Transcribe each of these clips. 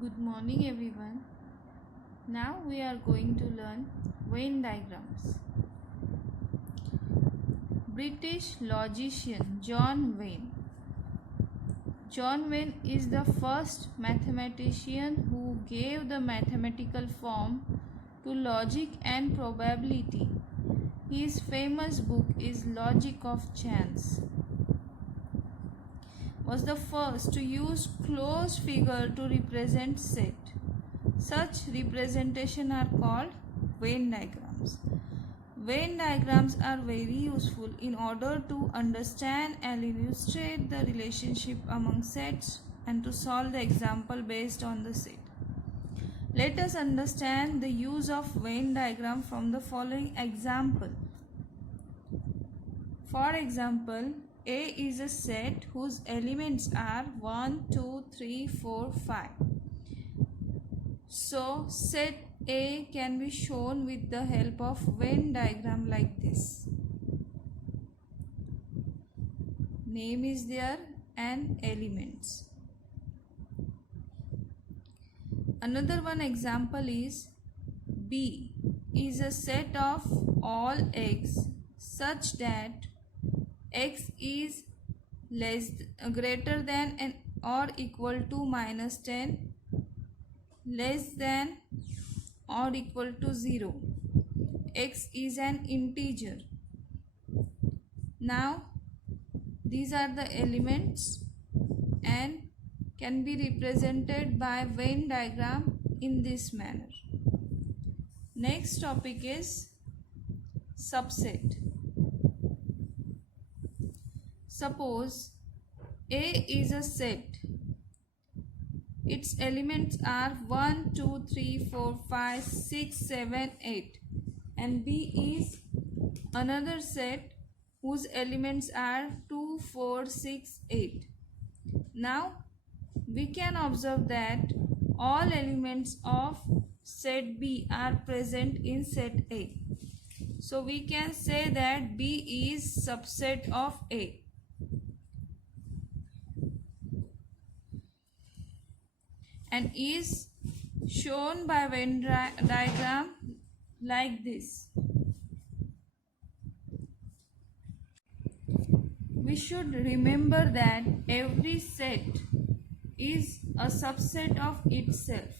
Good morning everyone. Now we are going to learn Venn diagrams. British logician John Venn. John Venn is the first mathematician who gave the mathematical form to logic and probability. His famous book is Logic of Chance. Was the first to use closed figure to represent set. Such representation are called Venn diagrams. Venn diagrams are very useful in order to understand and illustrate the relationship among sets and to solve the example based on the set. Let us understand the use of Venn diagram from the following example. For example, A is a set whose elements are 1, 2, 3, 4, 5. So, set A can be shown with the help of Venn diagram like this. Name is there and elements. Another one example is B is a set of all x such that x is greater than and or equal to minus 10, less than or equal to 0. X is an integer. Now these are the elements and can be represented by Venn diagram in this manner. Next topic is subset. Suppose A is a set. Its elements are 1, 2, 3, 4, 5, 6, 7, 8. And B is another set whose elements are 2, 4, 6, 8. Now we can observe that all elements of set B are present in set A. So we can say that B is subset of A. And is shown by Venn diagram like this. We should remember that every set is a subset of itself.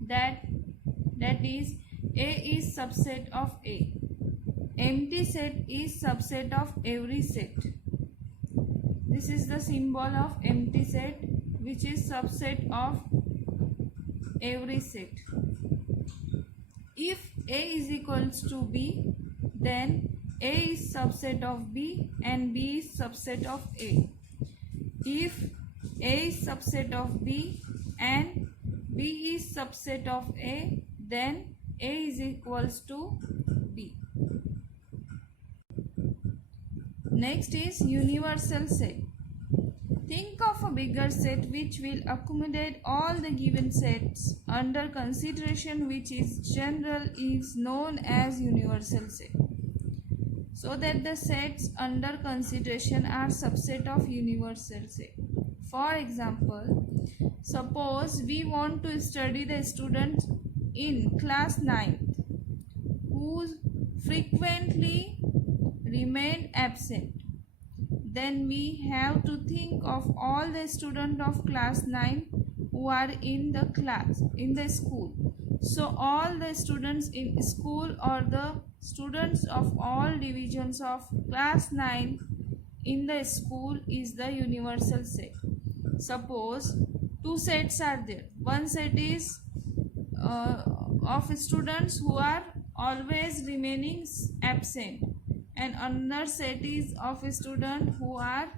That is, A is subset of A. Empty set is subset of every set. This is the symbol of empty set, which is subset of every set. If A is equals to B, then A is subset of B and B is subset of A. If A is subset of B and B is subset of A, then A is equals to B. Next is universal set. Think of a bigger set which will accommodate all the given sets under consideration, which is general, is known as universal set. So that the sets under consideration are subset of universal set. For example, suppose we want to study the students in class 9th who frequently remain absent. Then we have to think of all the students of class 9 who are in the school. So all the students in school or the students of all divisions of class 9 in the school is the universal set. Suppose two sets are there. One set is of students who are always remaining absent, and another set is of students who are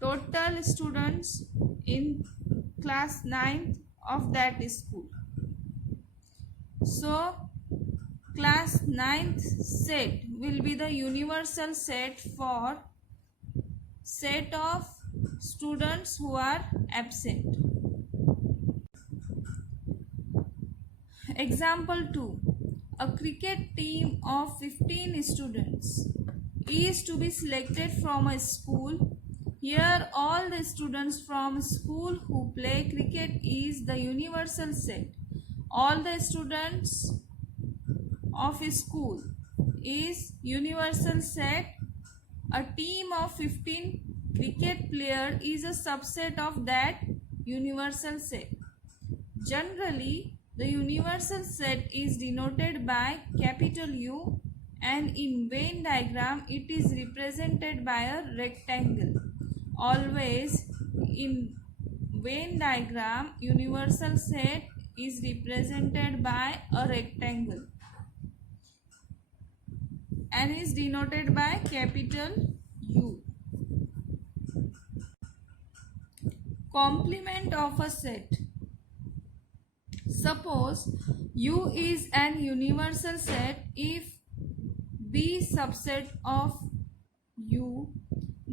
total students in class 9th of that school. So class 9th set will be the universal set for set of students who are absent. Example 2. A cricket team of 15 students is to be selected from a school. Here all the students from school who play cricket is the universal set. All the students of a school is universal set. A team of 15 cricket players is a subset of that universal set. Generally, the universal set is denoted by capital U, and in Venn diagram it is represented by a rectangle. Always in Venn diagram, universal set is represented by a rectangle and is denoted by capital U. Complement of a set. Suppose U is an universal set if B subset of U,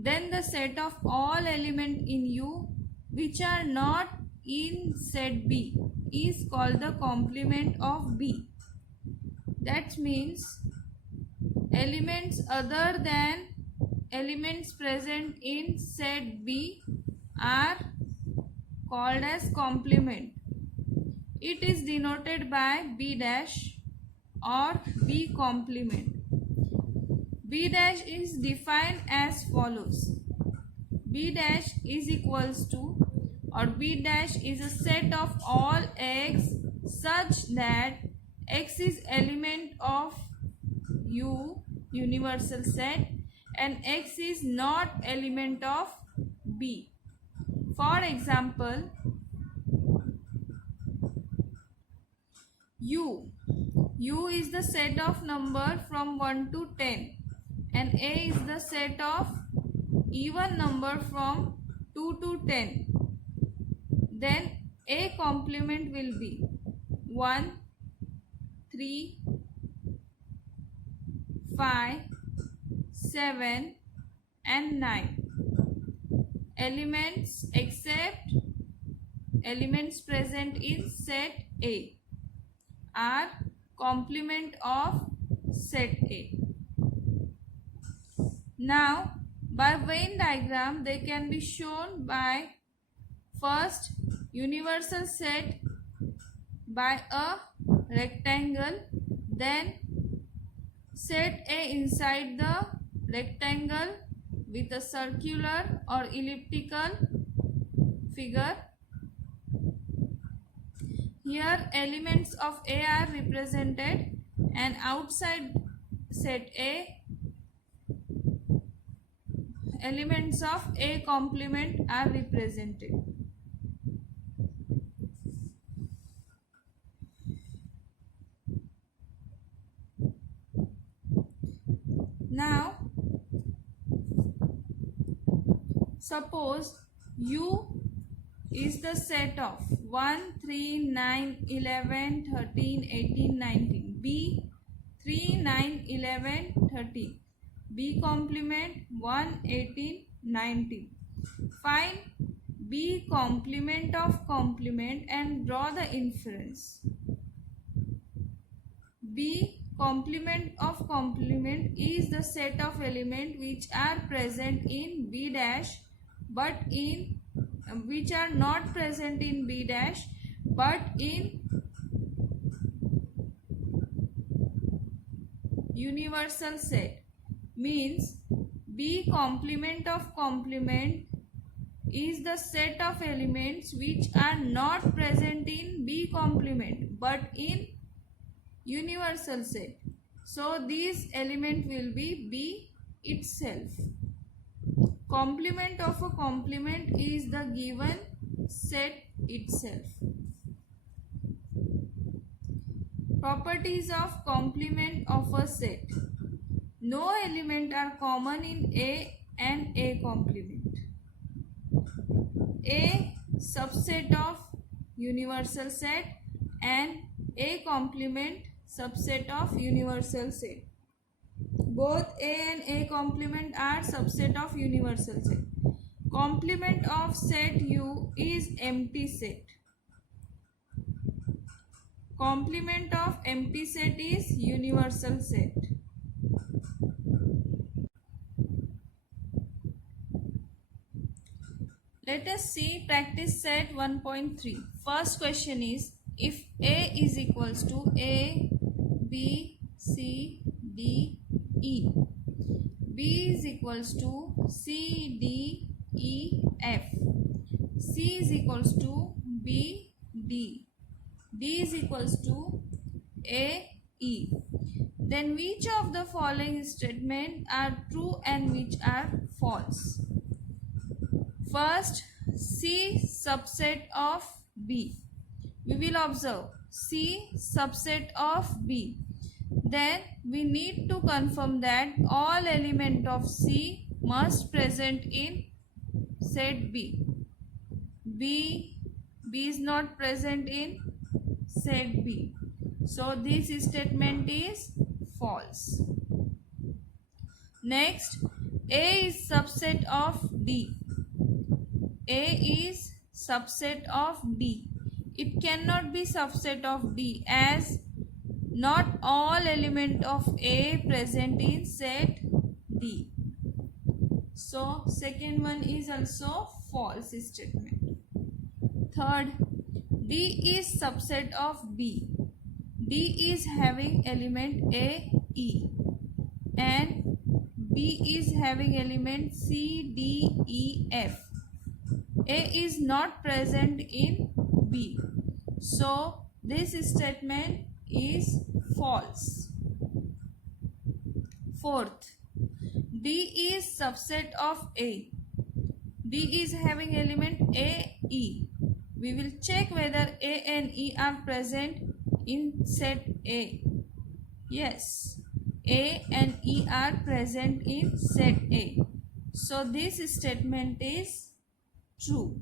then the set of all elements in U which are not in set B is called the complement of B. That means elements other than elements present in set B are called as complement. It is denoted by B dash or B complement. B dash is defined as follows. B dash is equals to, or B dash is a set of all x such that x is element of U universal set and x is not element of B. For example, U is the set of number from 1 to 10 and A is the set of even number from 2 to 10. Then A complement will be 1, 3, 5, 7 and 9. Elements except elements present in set A are complement of set A. Now, by Venn diagram, they can be shown by first universal set by a rectangle, then set A inside the rectangle with a circular or elliptical figure. Here elements of A are represented and outside set A elements of A complement are represented. Now, suppose U is the set of 1, 3, 9, 11, 13, 18, 19. B 3, 9, 11, 13. B complement 1, 18, 19. Find B complement of complement and draw the inference. B complement of complement is the set of elements which are present in B dash but in which are not present in B dash but in universal set. Means B complement of complement is the set of elements which are not present in B complement but in universal set. So this element will be B itself. Complement of a complement is the given set itself. Properties of complement of a set. No element are common in A and A complement. A subset of universal set and A complement subset of universal set. Both A and A complement are subset of universal set. Complement of set U is empty set. Complement of empty set is universal set. Let us see practice set 1.3. First question is, if A is equals to A, B, C, D, E, B is equals to C, D, E, F, C is equals to B, D, D is equals to A, E, then which of the following statements are true and which are false? First, C subset of B. We will observe C subset of B. Then we need to confirm that all element of C must present in set B. B is not present in set B. So this statement is false. Next, A is subset of D. A is subset of D. It cannot be subset of D as not all element of A present in set D. So second one is also false statement. Third, D is subset of B. D is having element A, E, and B is having element C, D, E, F. A is not present in B. So this statement is false. Fourth, D is subset of A. D is having element A, E. We will check whether A and E are present in set A. Yes, A and E are present in set A. So this statement is true.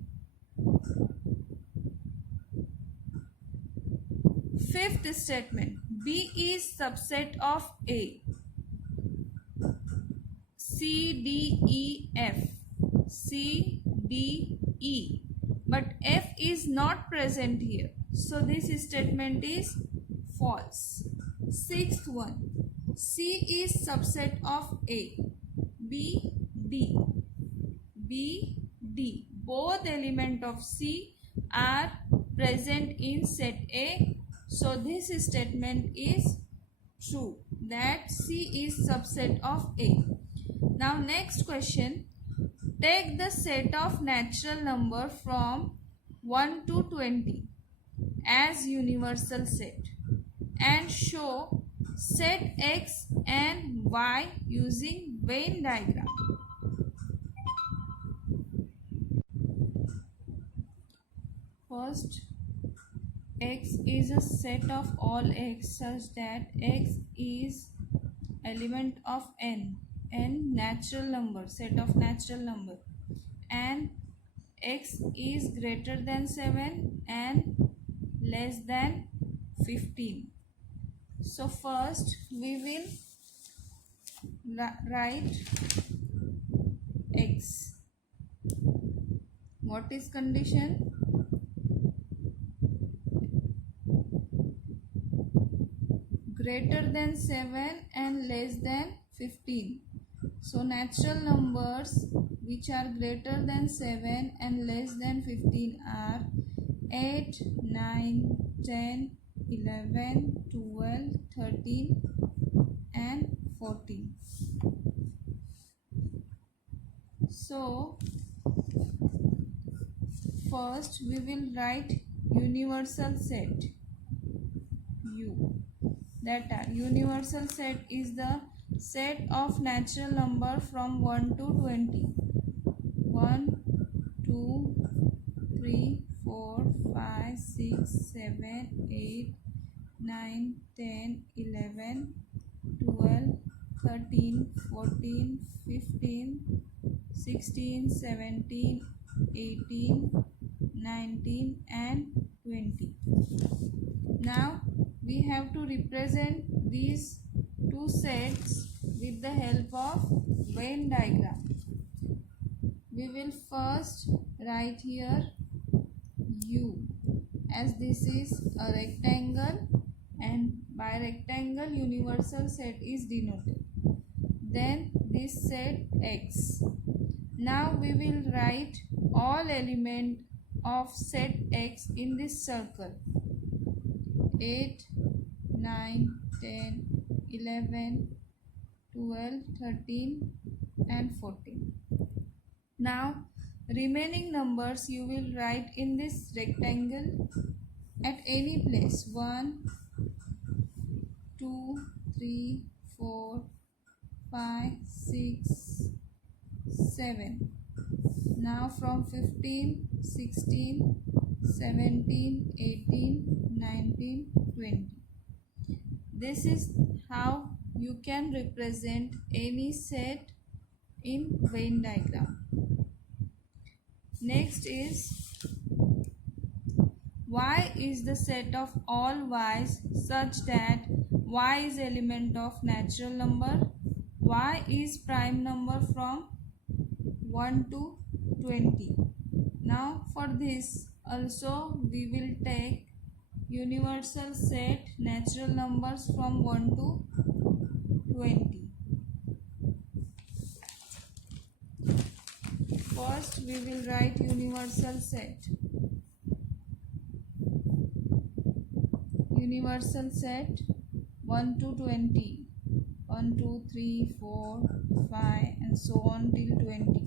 Fifth statement, B is subset of A. C, D, E, F. C, D, E. But F is not present here. So this statement is false. Sixth one, C is subset of A. B, D. B, D. Both elements of C are present in set A. So this statement is true, that C is subset of A. Now next question. Take the set of natural number from 1 to 20 as universal set and show set X and Y using Venn diagram. First, X is a set of all X such that X is element of N natural number, set of natural number, and X is greater than 7 and less than 15. So first we will write X. What is condition? Greater than 7 and less than 15. So natural numbers which are greater than 7 and less than 15 are 8, 9, 10, 11, 12, 13 and 14. So first we will write universal set U. That universal set is the set of natural number from 1 to 20. 1, 2, 3, 4, 5, 6, 7, 8, 9, 10, 11, 12, 13, 14, 15, 16, 17, 18, 19 and 20. Now we have to represent these two sets with the help of Venn diagram. We will first write here U, as this is a rectangle and by rectangle universal set is denoted. Then this set X. Now we will write all element of set X in this circle. 8, 9, 10, 11, 12, 13 and 14. Now remaining numbers you will write in this rectangle at any place. 1, 2, 3, 4, 5, 6, 7. Now from 15, 16, 17, 18, 19, 20. This is how you can represent any set in Venn diagram. Next is Y is the set of all y's such that y is element of natural number. Y is prime number from 1 to 20. Now for this also we will take universal set natural numbers from 1 to 20. First we will write universal set. Universal set 1 to 20. 1, 2, 3, 4, 5 and so on till 20.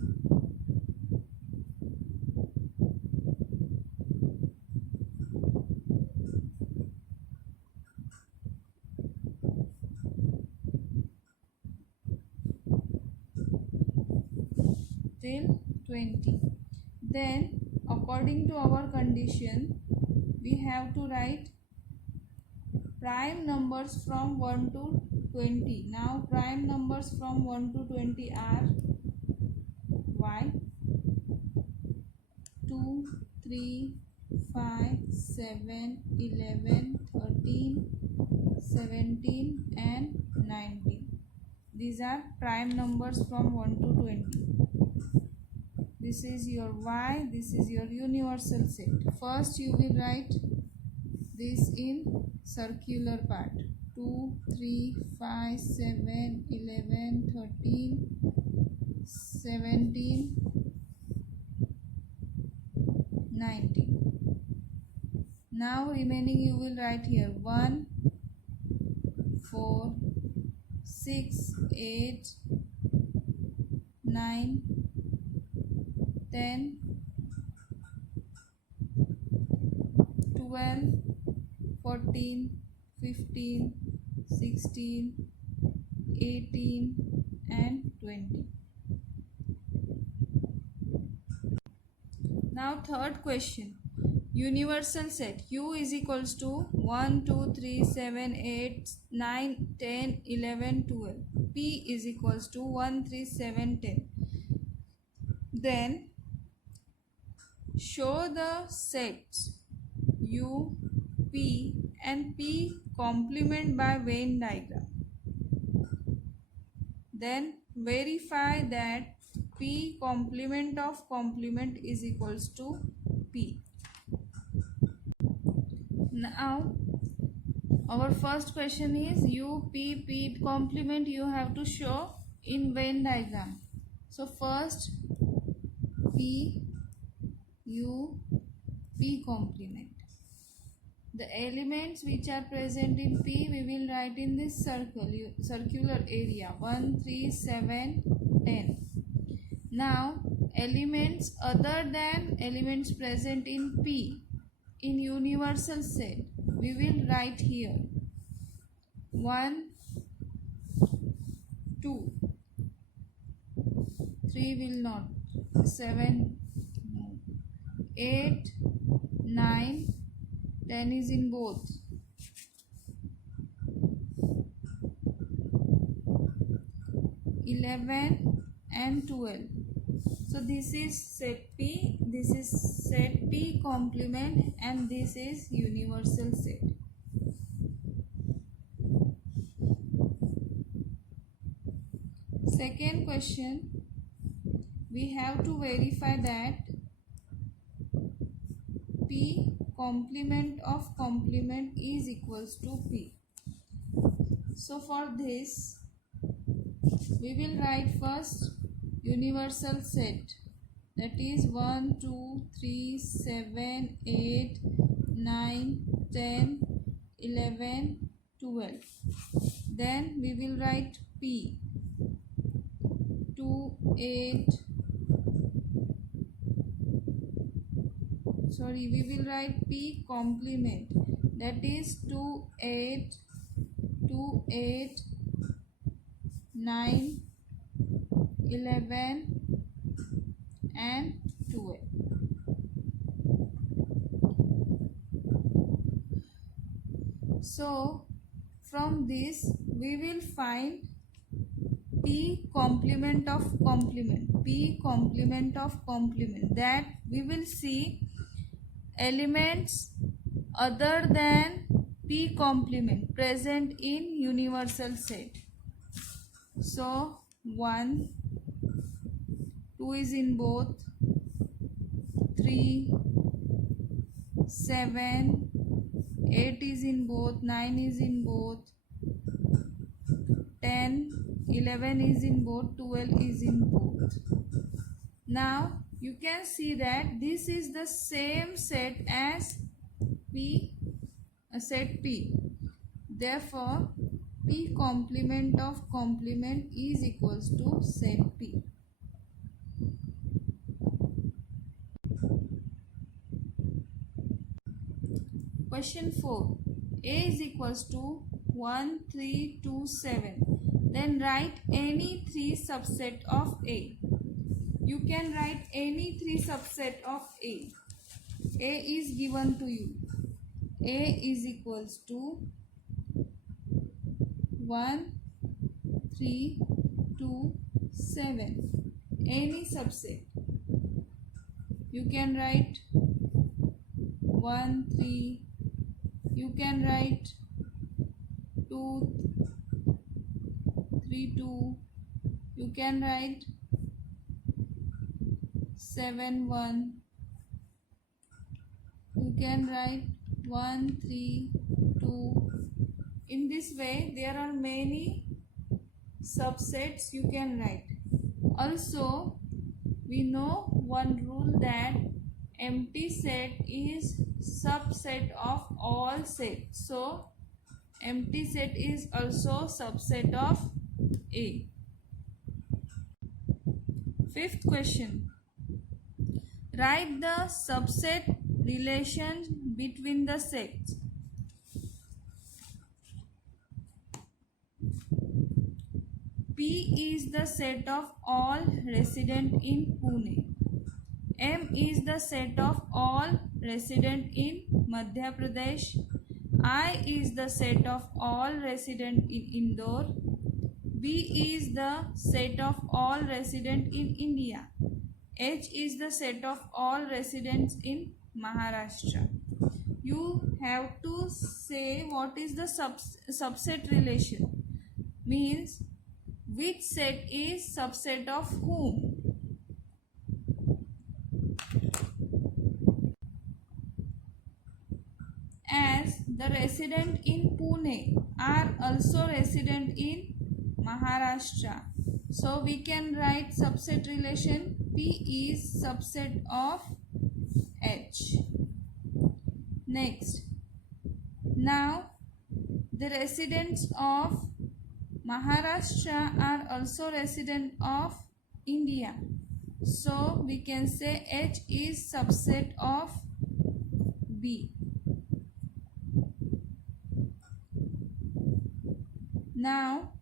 Till 20. Then according to our condition we have to write prime numbers from 1 to 20. Now prime numbers from 1 to 20 are y 2, 3, 5, 7, 11, 13, 17 and 19. These are prime numbers from 1 to 20. This is your y, this is your universal set. First you will write this in circular part. 2, 3, 5, 7, 11, 13, 17, 19. Now remaining you will write here 1, 4, 6, 8, 9, 10, 12, 14, 15, 16, 18 and 20. Now third question. Universal set U is equals to 1, 2, 3, 7, 8, 9, 10, 11, 12. P is equals to 1, 3, 7, 10. Then show the sets U, P and P complement by Venn diagram. Then verify that P complement of complement is equals to P. Now our first question is U, P, P complement you have to show in Venn diagram. So first P, U, P complement. The elements which are present in P we will write in this circular area 1, 3, 7, 10. Now elements other than elements present in P in universal set we will write here 1, 2, 3 will not, 7, 8, 9, 10 is in both. 11 and 12. So this is set P, this is set P complement and this is universal set. Second question, we have to verify that P complement of complement is equals to P. So for this we will write first universal set, that is 1, 2, 3, 7, 8, 9, 10, 11, 12. Then we will write P. 2, 8. Sorry, we will write P complement. That is 2, 8, 2, 8, 9, 11, and 12. So from this we will find P complement of complement. P complement of complement, that we will see elements other than P complement present in universal set. So 1, 2 is in both, 3, 7, 8 is in both, 9 is in both, 10, 11 is in both, 12 is in both. Now you can see that this is the same set as P, set P. Therefore P complement of complement is equals to set P. Question 4. A is equals to 1, 3, 2, 7. Then write any 3 subset of A. You can write any 3 subset of A. A is given to you. A is equals to 1, 3, 2, 7. Any subset. You can write 1, 3. You can write 2, 3, 2. You can write 7, 1. You can write 1, 3, 2. In this way, there are many subsets you can write. Also, we know one rule that empty set is subset of all sets. So, empty set is also subset of A. Fifth question. Write the subset relations between the sets. P is the set of all resident in Pune. M is the set of all resident in Madhya Pradesh. I is the set of all resident in Indore. B is the set of all resident in India. H is the set of all residents in Maharashtra. You have to say what is the subset relation. Means which set is subset of whom. As the resident in Pune are also resident in Maharashtra. So we can write subset relation P is subset of H. Next. Now the residents of Maharashtra are also resident of India. So we can say H is subset of B. Now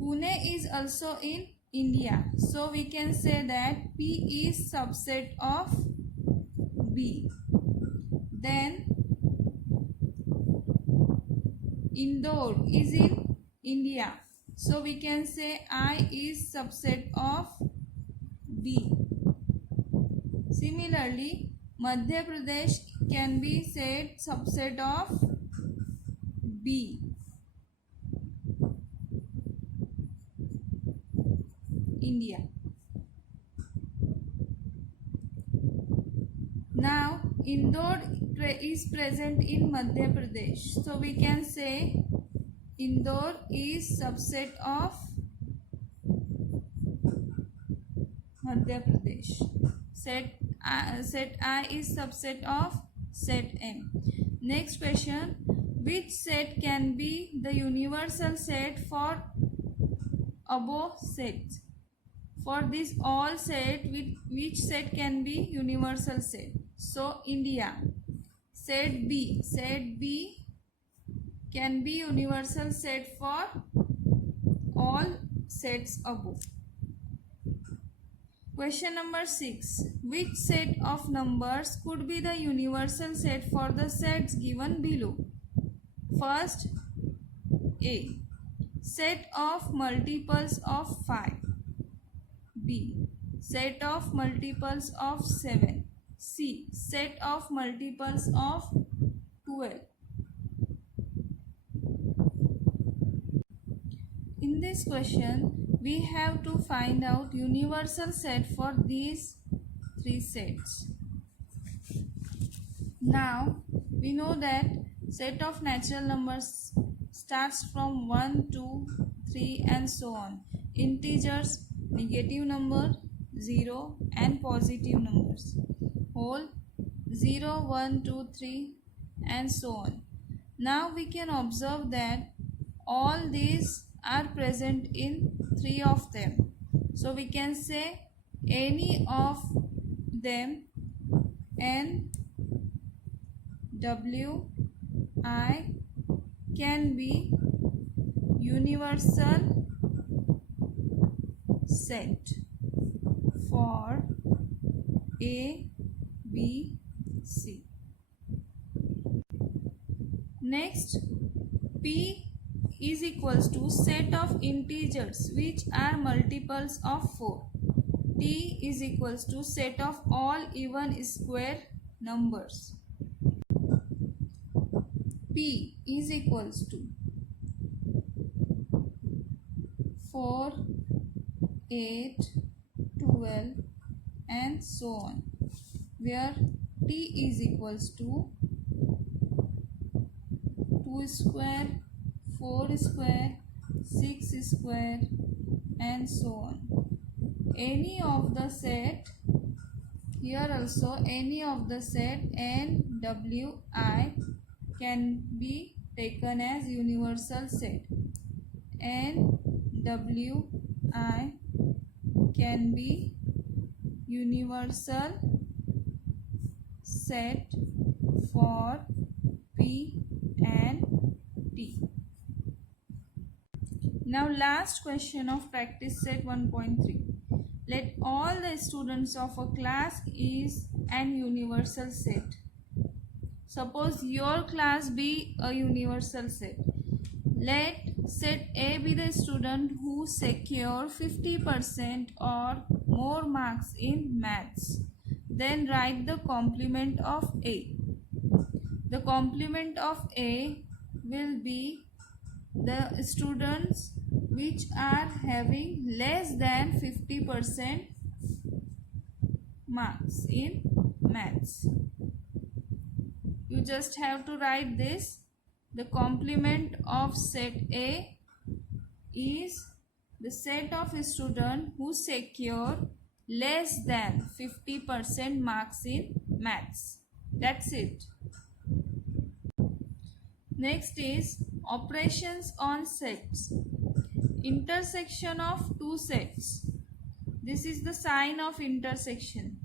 Pune is also in India. So we can say that P is subset of B. Then Indore is in India. So we can say I is subset of B. Similarly, Madhya Pradesh can be said subset of B. India. Now Indore is present in Madhya Pradesh. So we can say Indore is subset of Madhya Pradesh. Set I is subset of set M. Next question, which set can be the universal set for above sets? For this all set, which set can be universal set? So India. Set B can be universal set for all sets above. Question number 6. Which set of numbers could be the universal set for the sets given below? First, A. Set of multiples of 5. B. Set of multiples of 7. C. Set of multiples of 12. In this question, we have to find out universal set for these three sets. Now, we know that set of natural numbers starts from 1, 2, 3 and so on. Integers, negative number, 0 and positive numbers. Whole 0, 1, 2, 3 and so on. Now we can observe that all these are present in three of them. So we can say any of them N, W, I can be universal set for A, B, C. Next, P is equals to set of integers which are multiples of 4. T is equals to set of all even square numbers. P is equals to 4, 8, 12 and so on, where T is equals to 2 square, 4 square, 6 square and so on. Any of the set, here also any of the set N, W, I can be taken as universal set. N, W, I can be universal set for P and T. Now last question of practice set 1.3. Let all the students of a class is an universal set. Suppose your class be a universal set. Let set A be the student who secure 50% or more marks in maths. Then write the complement of A. The complement of A will be the students which are having less than 50% marks in maths. You just have to write this. The complement of set A is the set of students who secure less than 50% marks in maths. That's it. Next is operations on sets. Intersection of two sets. This is the sign of intersection.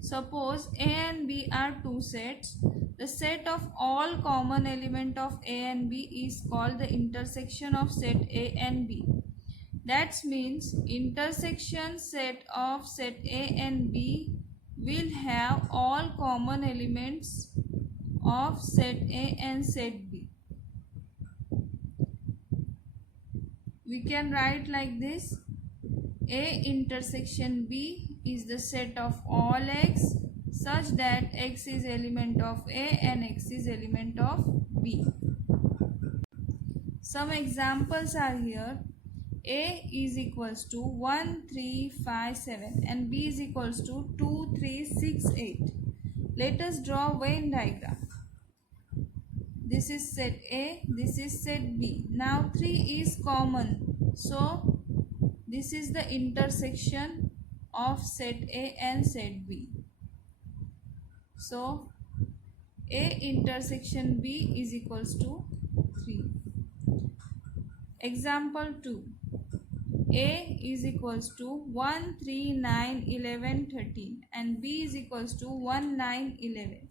Suppose A and B are two sets. The set of all common element of A and B is called the intersection of set A and B. That means intersection set of set A and B will have all common elements of set A and set B. We can write like this: A intersection B is the set of all x such that x is element of A and x is element of B. Some examples are here. A is equals to 1, 3, 5, 7 and B is equals to 2, 3, 6, 8. Let us draw Venn diagram. This is set A, this is set B. Now 3 is common. So this is the intersection of set A and set B. So A intersection B is equals to 3. Example 2. A is equals to 1, 3, 9, 11, 13 and B is equals to 1, 9, 11.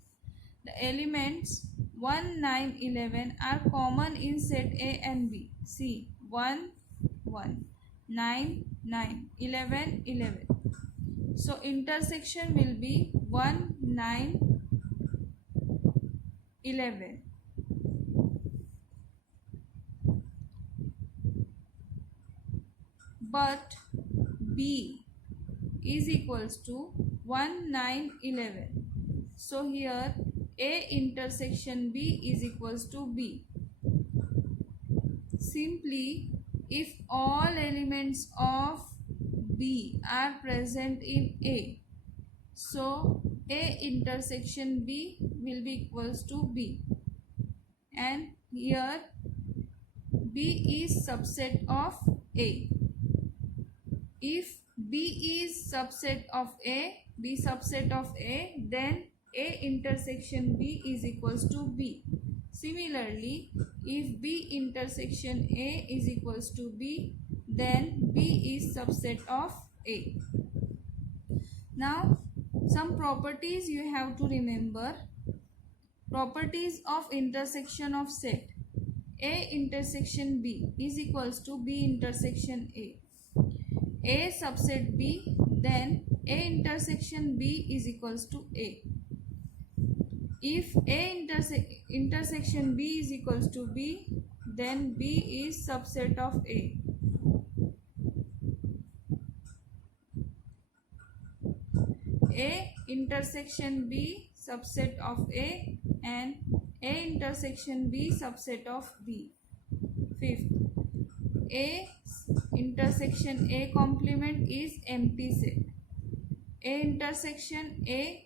The elements 1, 9, 11 are common in set A and B. See 1, 1, 9, 9, 11, 11. So intersection will be 1, 9, 11. But B is equals to 1, 9, 11. So here A intersection B is equals to B. Simply, if all elements of B are present in A, so A intersection B will be equals to B. And here B is subset of A. If B is subset of A, B subset of A, then A intersection B is equals to B. Similarly, if B intersection A is equals to B, then B is subset of A. Now, some properties you have to remember. Properties of intersection of set. A intersection B is equals to B intersection A. A subset B, then A intersection B is equals to A. If A intersection B is equals to B, then B is subset of A. A intersection B subset of A and A intersection B subset of B. Fifth, A intersection A complement is empty set. A intersection A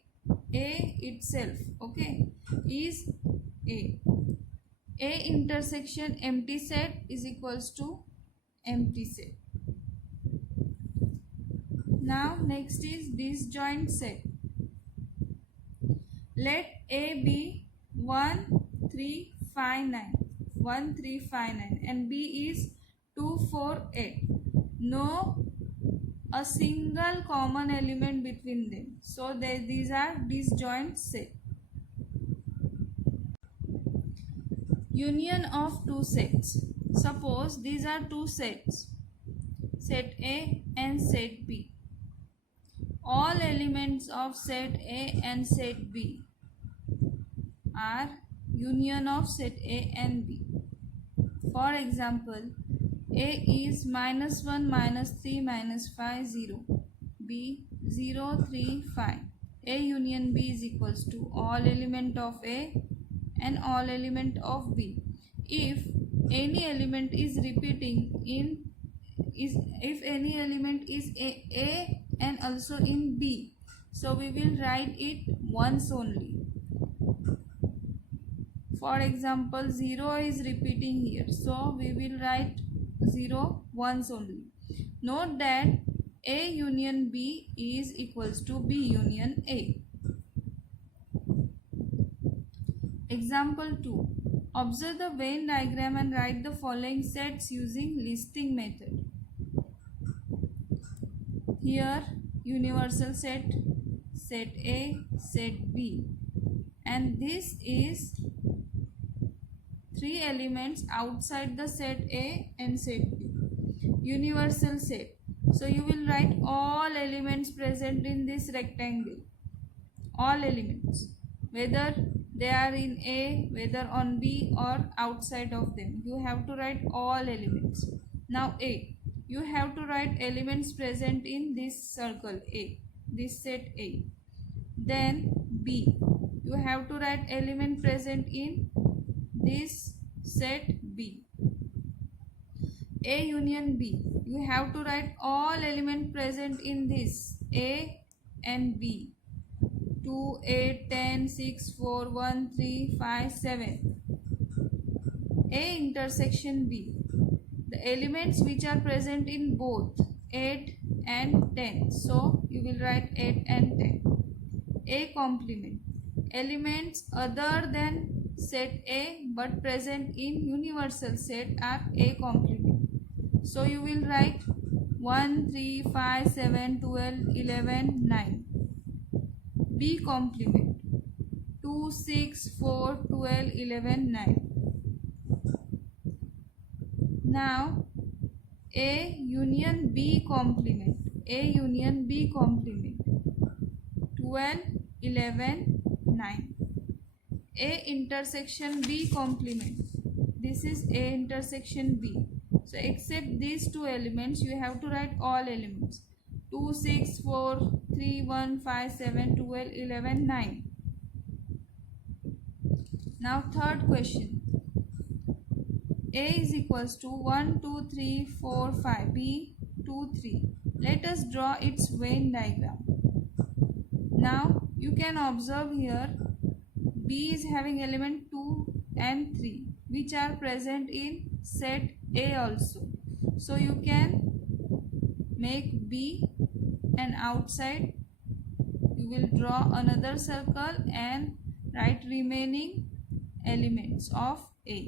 itself, okay, is A. A intersection empty set is equals to empty set. Now next is disjoint set. Let A be 1, 3, 5, 9. 1, 3, 5, 9 and B is 2, 4, 8. No a single common element between them. So these are disjoint set. Union of two sets. Suppose these are two sets, set A and set B. All elements of set A and set B are union of set A and B. For example, A is -1, -3, -5, 0. B 0, 3, 5. A union B is equals to all element of A and all element of B. If any element is repeating in if any element is A and also in B, so we will write it once only. For example, 0 is repeating here, so we will write 0 once only. Note that A union B is equals to B union A. Example 2. Observe the Venn diagram and write the following sets using listing method. Here universal set, set A, set B, and this is 3 elements outside the set A and set B. Universal set. So you will write all elements present in this rectangle. All elements. Whether they are in A, whether on B or outside of them. You have to write all elements. Now A. You have to write elements present in this circle A. This set A. Then B. You have to write element present in this set B. A union B. You have to write all element present in this A and B. 2, 8, 10, 6, 4, 1, 3, 5, 7. A intersection B. The elements which are present in both 8 and 10. So you will write 8 and 10. A complement. Elements other than set A but present in universal set are A complement. So you will write 1, 3, 5, 7, 12, 11, 9. B complement. 2, 6, 4, 12, 11, 9. Now A union B complement. A union B complement. 12, 11, 9. A intersection B complement. This is A intersection B. So except these two elements, you have to write all elements. 2, 6, 4, 3, 1, 5, 7, 12, 11, 9. Now third question. A is equals to 1, 2, 3, 4, 5. B 2, 3. Let us draw its Venn diagram. Now you can observe here B is having element 2 and 3 which are present in set A also. So you can make B and outside you will draw another circle and write remaining elements of A.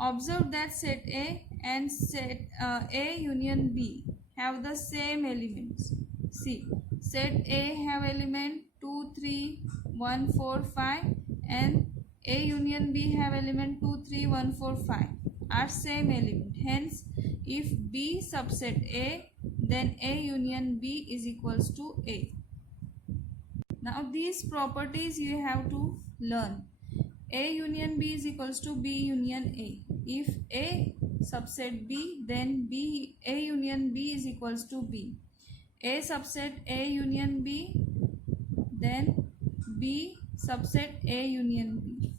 Observe that set A and set A union B have the same elements. See, set A have element 2, 3, 1, 4, 5 and A union B have element 2, 3, 1, 4, 5 are same element. Hence, if B subset A, then A union B is equals to A. Now these properties you have to learn. A union B is equals to B union A. If A subset B, then A union B is equals to B. A subset A union B, then B subset A union B.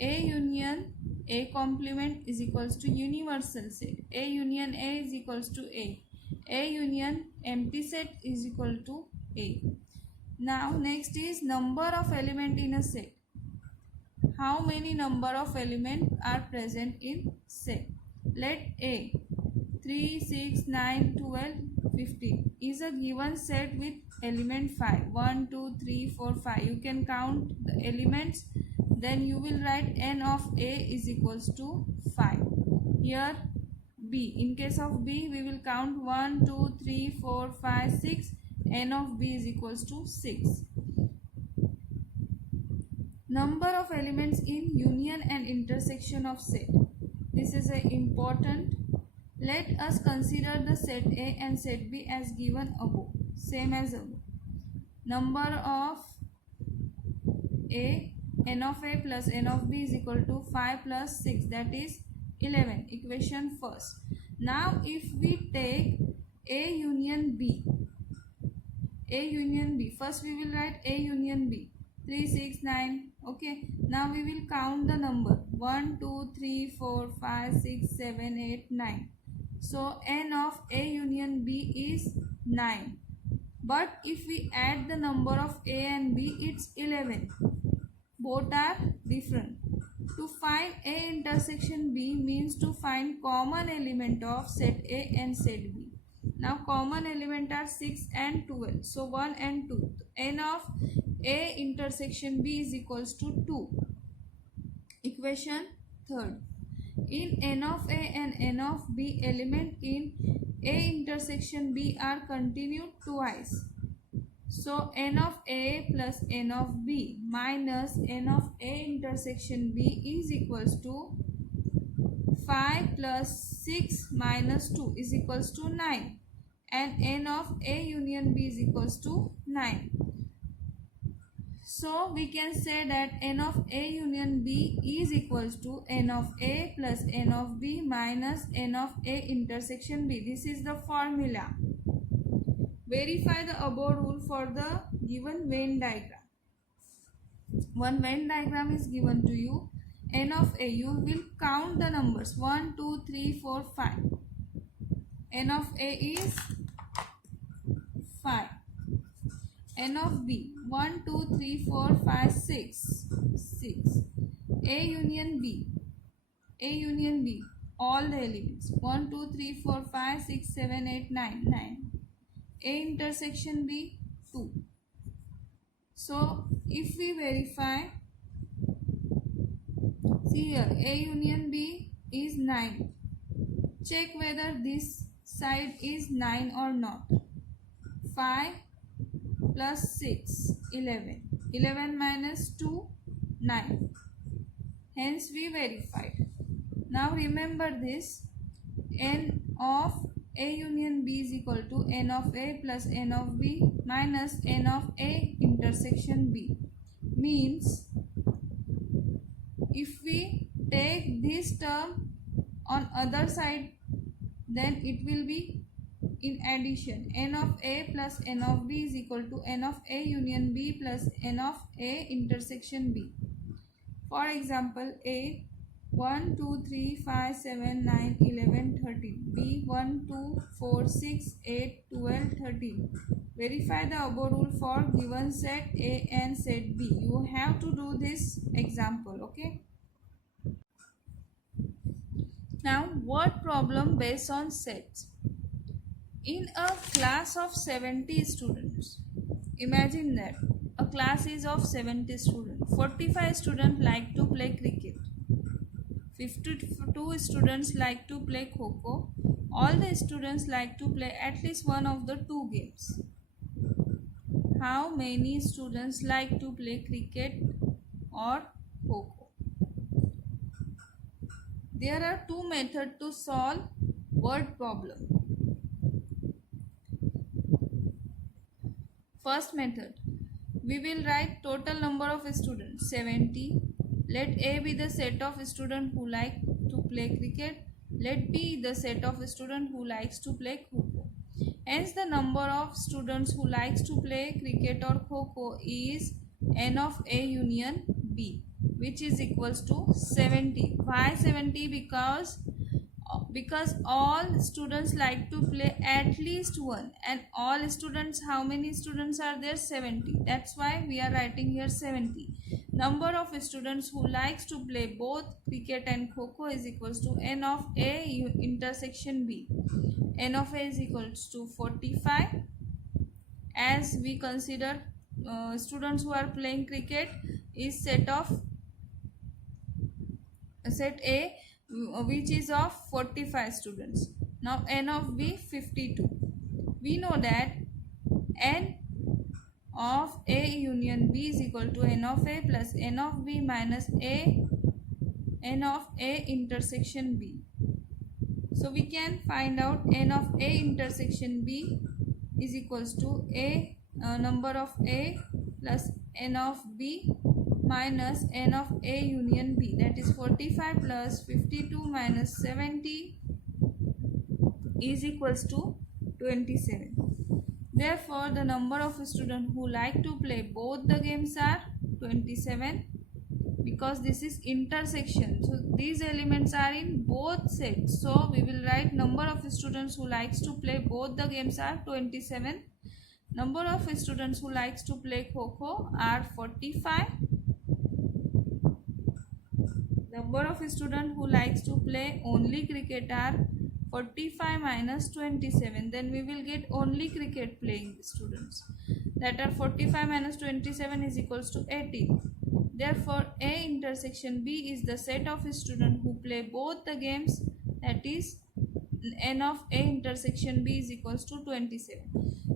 A union A complement is equals to universal set. A union A is equals to A. A union empty set is equal to A. Now next is number of element in a set. How many number of elements are present in set? Let A 3, 6, 9, 12, 15 is a given set with element 5. 1, 2, 3, 4, 5. You can count the elements. Then you will write n of A is equals to 5. Here B. In case of B, we will count 1, 2, 3, 4, 5, 6. N of B is equals to 6. Number of elements in union and intersection of set. This is important. Let us consider the set A and set B as given above. Same as above. Number of A, n of A plus n of B is equal to 5 plus 6, that is 11. Equation first. Now if we take A union B. A union B. First we will write A union B. 3, 6, 9. Okay. Now we will count the number. 1, 2, 3, 4, 5, 6, 7, 8, 9. So n of A union B is 9. But if we add the number of A and B, it's 11. Both are different. To find A intersection B means to find common element of set A and set B. Now common element are 6 and 12. So 1 and 2. N of A intersection B is equals to 2. Equation third. In n of A and n of B, element in A intersection B are continued twice. So n of A plus n of B minus n of A intersection B is equals to 5 plus 6 minus 2 is equals to 9. And n of A union B is equals to 9. So we can say that n of A union B is equals to n of A plus n of B minus n of A intersection B. This is the formula. Verify the above rule for the given Venn diagram. One Venn diagram is given to you. N of A, you will count the numbers 1, 2, 3, 4, 5. N of A is 5. N of B 1, 2, 3, 4, 5, 6. 6. A union B. A union B all the elements. 1, 2, 3, 4, 5, 6, 7, 8, 9. 9. A intersection B, 2. So if we verify, see here, A union B is 9. Check whether this side is 9 or not. 5 plus 6, 11. 11 minus 2, 9. Hence we verified. Now remember this, n of A union B is equal to n of A plus n of B minus n of A intersection B. Means if we take this term on other side, then it will be in addition. N of A plus n of B is equal to n of A union B plus n of A intersection B. For example, A 1, 2, 3, 5, 7, 9, 11, 13. B 1, 2, 4, 6, 8, 12, 13. Verify the above rule for given set A and set B. You have to do this example, okay? Now, word problem based on sets. In a class of 70 students, imagine that a class is of 70 students. 45 students like to play cricket. 52 students like to play Kho-Kho. All the students like to play at least one of the two games. How many students like to play cricket or Kho-Kho? There are two methods to solve word problem. First method, we will write total number of students 70. Let A be the set of students who like to play cricket. Let B the set of students who likes to play Kho-Kho. Hence the number of students who likes to play cricket or Kho-Kho is n of A union B, which is equals to 70. Why 70? Because all students like to play at least one, and all students, how many students are there? 70. That's why we are writing here 70. Number of students who likes to play both cricket and Kho-Kho is equals to n of A intersection B. N of A is equals to 45. As we consider students who are playing cricket is set A, which is of 45 students. Now n of B 52. We know that n of A union B is equal to n of A plus n of B minus n of A intersection B. So we can find out n of A intersection B is equals to A number of A plus n of B minus n of A union B, that is 45 plus 52 minus 70 is equals to 27. Therefore, the number of students who like to play both the games are 27, because this is intersection. So these elements are in both sets. So we will write number of students who likes to play both the games are 27. Number of students who likes to play Kho-Kho are 45. Number of students who likes to play only cricket are 45 minus 27. Then we will get only cricket playing students. That are 45 minus 27 is equals to 18. Therefore, A intersection B is the set of students who play both the games, that is n of A intersection B is equals to 27.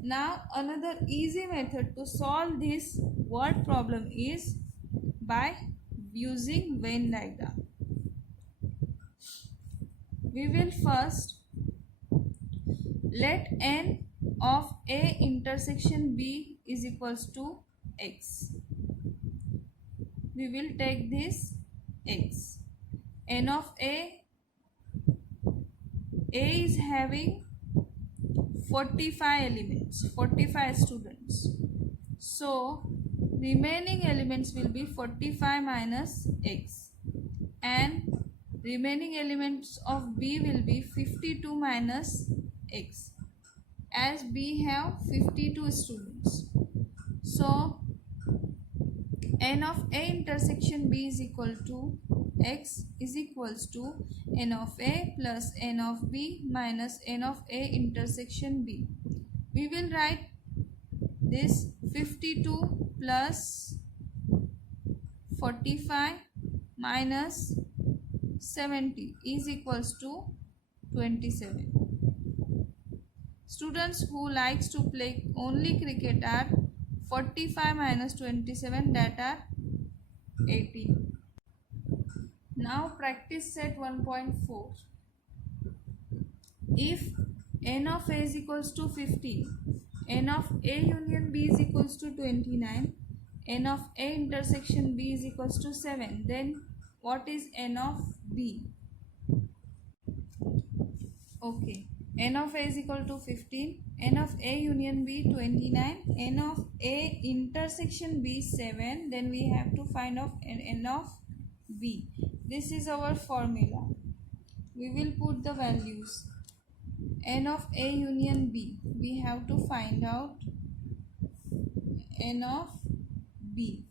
Now, another easy method to solve this word problem is by using Venn diagram. We will first let n of A intersection B is equals to x. We will take this x. N of A is having 45 elements, 45 students. So remaining elements will be 45 minus x, and remaining elements of B will be 52 minus x, as B have 52 students. So n of A intersection B is equal to x is equals to n of a plus n of b minus n of a intersection b. We will write this 52 plus 45 minus 70 is equals to 27. Students who likes to play only cricket are 45 minus 27, that are 18. Now practice set 1.4. If n of a is equals to 15, n of a union b is equals to 29, n of a intersection b is equals to 7, then what is n of b? Okay, n of a is equal to 15, n of a union b 29, n of a intersection b 7, then we have to find out n of b. This is our formula. We will put the values. N of a union b, we have to find out n of b.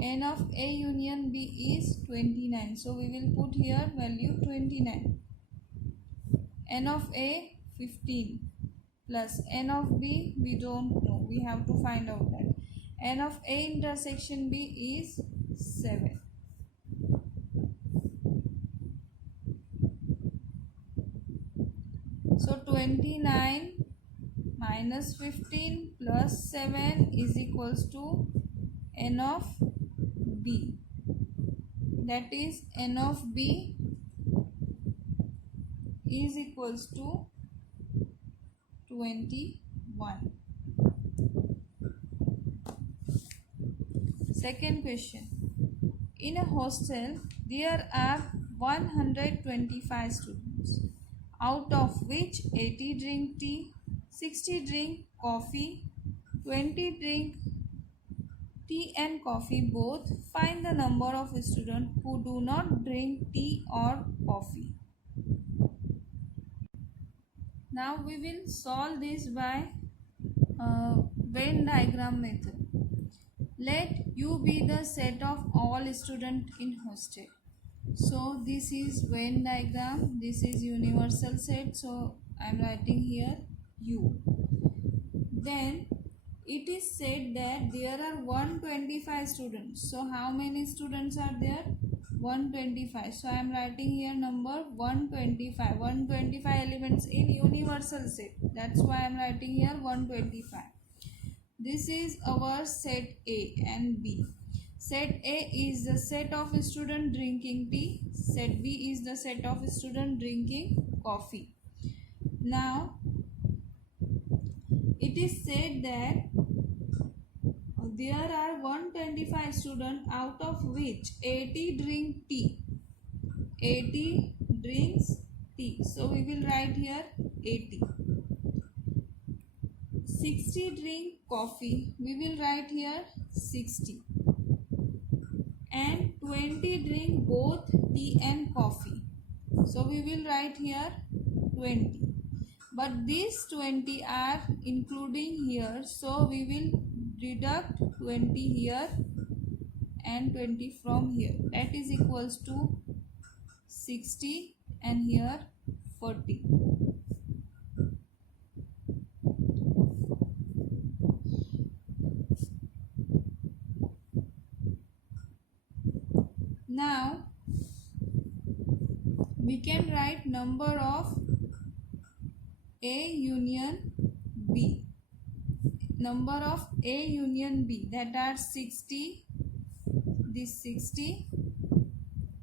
N of a union b is 29, so we will put here value 29. N of a 15 plus n of b we don't know, we have to find out that. N of a intersection b is 7. So 29 minus 15 plus 7 is equals to n of b. That is n of b is equals to 21. Second question. In a hostel, there are 125 students, out of which 80 drink tea, 60 drink coffee, 20 drink tea and coffee both. Find the number of students who do not drink tea or coffee. Now we will solve this by Venn diagram method. Let U be the set of all students in hostel. So this is Venn diagram, this is universal set, so I am writing here U. Then it is said that there are 125 students. So how many students are there? 125. So I am writing here number 125. 125 elements in universal set. That's why I am writing here 125. This is our set A and B. Set A is the set of student drinking tea. Set B is the set of student drinking coffee. Now it is said that there are 125 students, out of which 80 drink tea. 80 drinks tea. So we will write here 80. 60 drink coffee. We will write here 60. And 20 drink both tea and coffee. So we will write here 20. But these 20 are including here. So we will deduct 20 here and 20 from here. That is equals to 60 and here 40. Now we can write number of A union B. Number of A union B, that are 60, this 60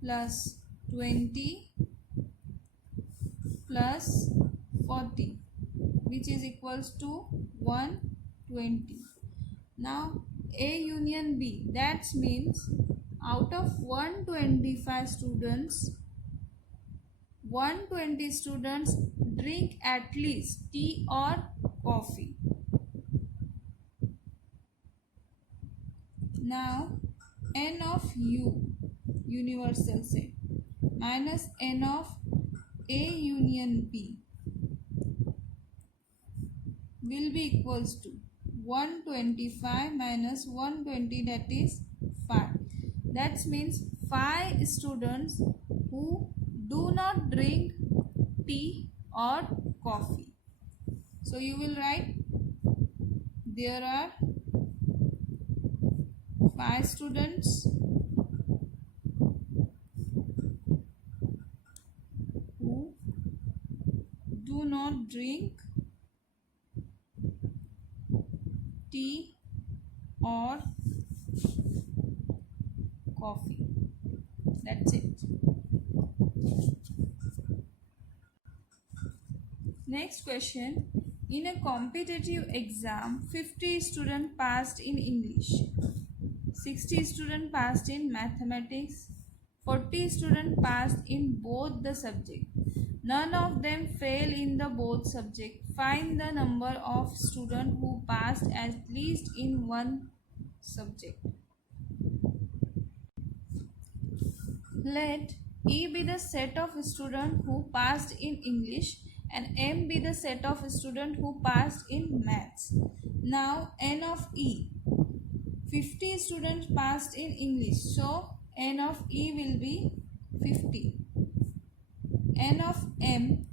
plus 20 plus 40, which is equals to 120. Now A union B, that means out of 125 students, 120 students drink at least tea or coffee. Now n of U, universal set, minus n of A union B will be equals to 125 minus 120, that is 5. That means 5 students who do not drink tea or coffee. So you will write there are 5 students who do not drink tea or coffee. That's it. Next question. In a competitive exam, 50 students passed in English, 60 students passed in mathematics, 40 students passed in both the subjects. None of them fail in the both subjects. Find the number of students who passed at least in one subject. Let E be the set of students who passed in English and M be the set of students who passed in maths. Now N of E. 50 students passed in English, so N of E will be 50. N of M.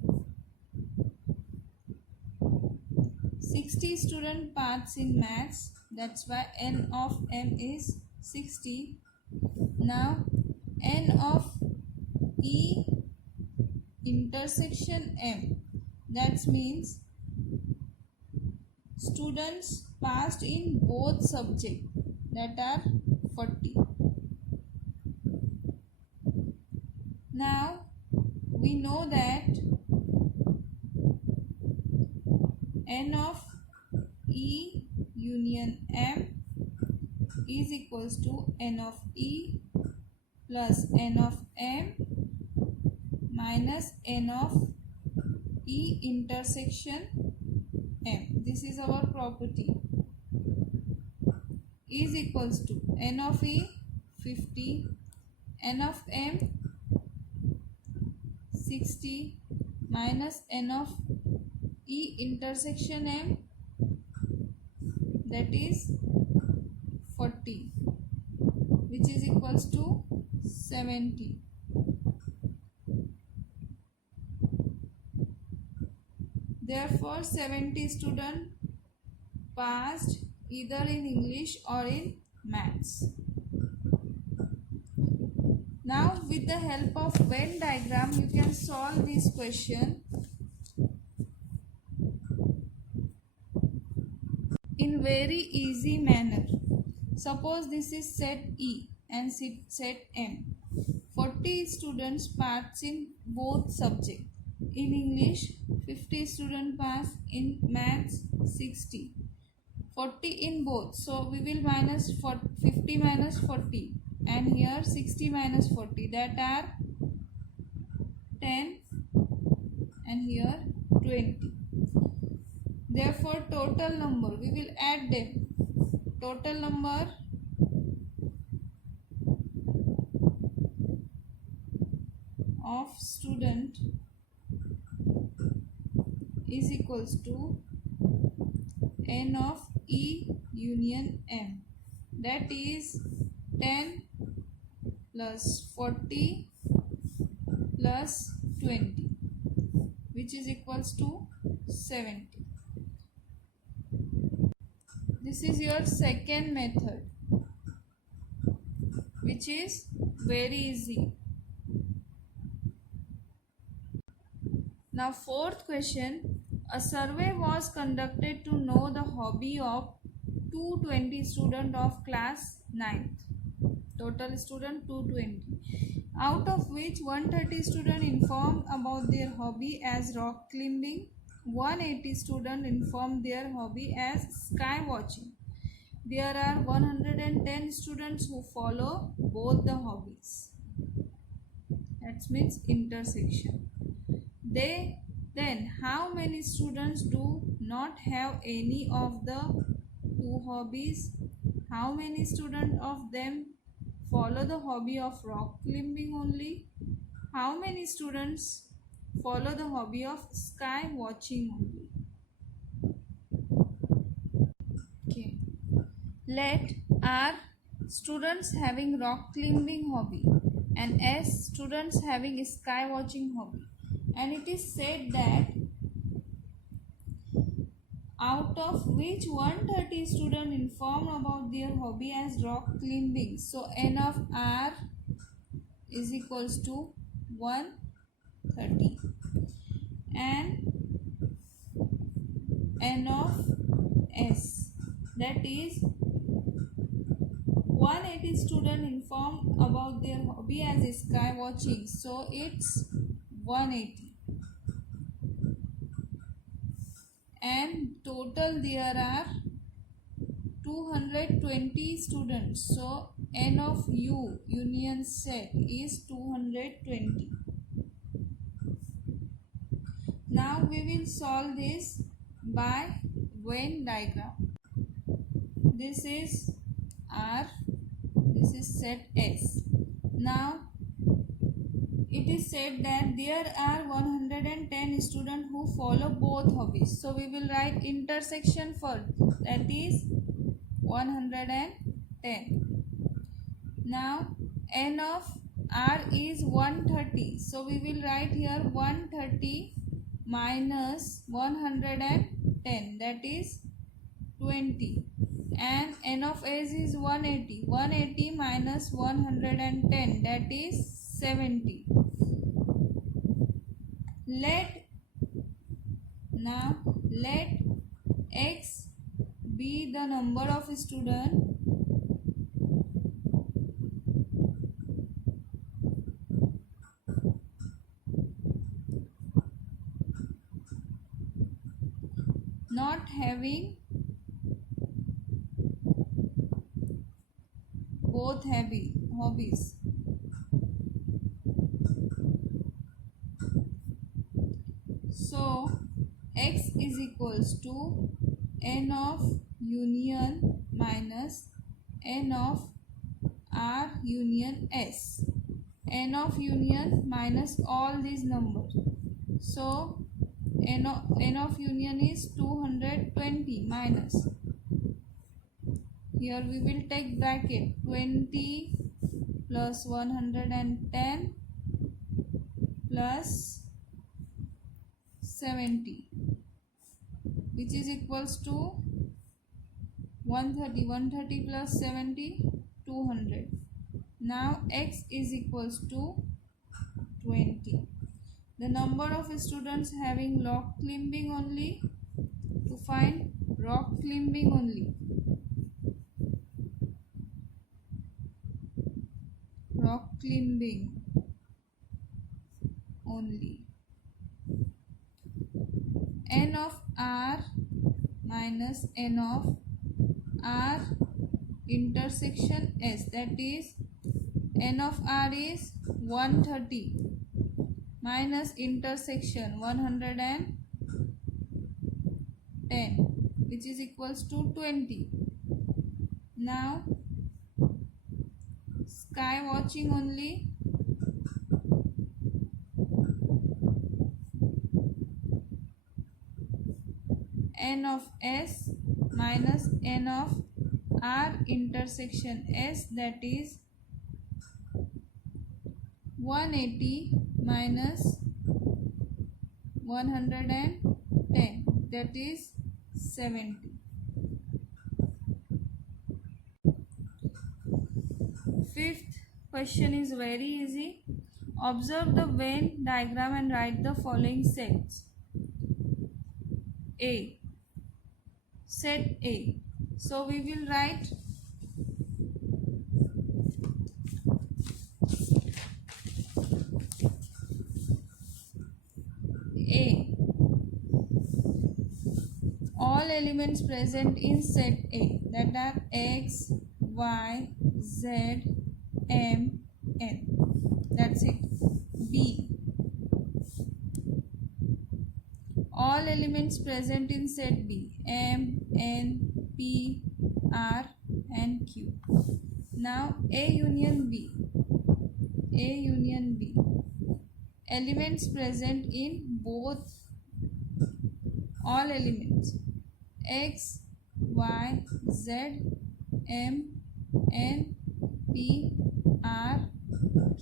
60 students passed in maths, that's why N of M is 60. Now N of E intersection M, that means students passed in both subjects, that are 40. Now we know that N of E union M is equals to N of E plus N of M minus N of E intersection M. This is our property. Is equals to N of E 50, N of M 60 minus N of E intersection M, that is 40, which is equals to 70. Therefore 70 students passed either in English or in maths. Now with the help of Venn diagram you can solve this question in very easy manner. Suppose this is set E and set M. 40 students pass in both subjects. In English 50 students pass, in maths 60. 40 in both, so we will minus 50 minus 40 and here 60 minus 40, that are 10 and here 20. Therefore total number, we will add them. Total number of student is equals to N of E union M, that is 10 plus 40 plus 20, which is equals to 70. This is your second method, which is very easy. Now fourth question. A survey was conducted to know the hobby of 220 students of class 9th. Total student 220. Out of which 130 students informed about their hobby as rock climbing. 180 students informed their hobby as sky watching. There are 110 students who follow both the hobbies. That means intersection. Then how many students do not have any of the two hobbies? How many students of them follow the hobby of rock climbing only? How many students follow the hobby of sky watching only? Okay. Let our students having rock climbing hobby and S students having sky watching hobby. And it is said that out of which 130 students informed about their hobby as rock climbing. So N of R is equals to 130 and N of S, that is 180 students informed about their hobby as sky watching. So it's 180 and total there are 220 students. So N of U union set is 220. Now we will solve this by Venn diagram. This is R, this is set S. Now it is said that there are 110 students who follow both hobbies. So we will write intersection first, that is 110. Now N of R is 130. So we will write here 130 minus 110, that is 20. And N of S is 180. 180 minus 110, that is 70. Let X be the number of students not having both hobbies. So X is equals to N of union minus N of R union S. N of union minus all these numbers. So N of union is 220 minus. Here we will take bracket 20 plus 110 plus 70, which is equals to 130. 130 plus 70, 200. Now X is equals to 20. The number of students having rock climbing only, to find rock climbing only. Rock climbing only. N of R minus N of R intersection S, that is N of R is 130 minus intersection 110, which is equals to 20. Now sky watching only. N of S minus N of R intersection S, that is 180 minus 110, that is 70. Fifth question is very easy. Observe the Venn diagram and write the following sets. A. Set A. So we will write A. All elements present in set A, that are X, Y, Z, M, N. That's it. B. All elements present in set B, M, N, P, R and Q. Now A union B. A union B. Elements present in both, all elements, X, Y, Z, M, N, P, R,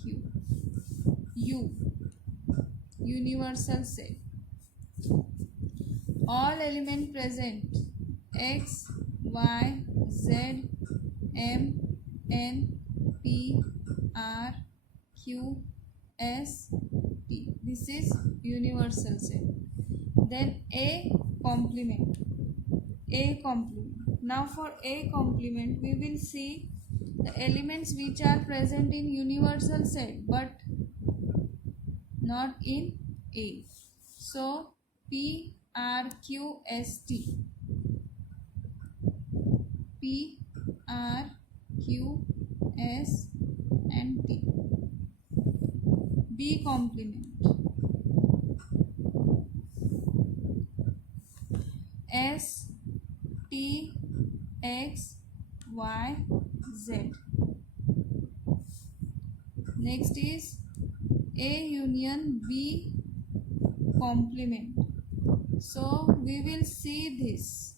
Q. U, universal set. All element present X, Y, Z, M, N, P, R, Q, S, T. This is universal set. Then A complement. A complement. Now for A complement, we will see the elements which are present in universal set but not in A. So P, R, Q, S, T. P, R, Q, S and T. B complement. S, T, X, Y, Z. Next is A union B complement. So we will see this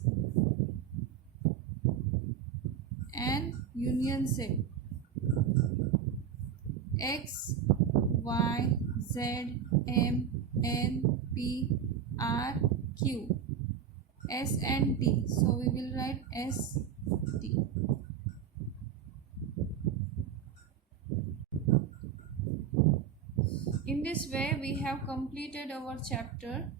and union set X, Y, Z, M, N, P, R, Q, S and T. So we will write S, T. In this way we have completed our chapter.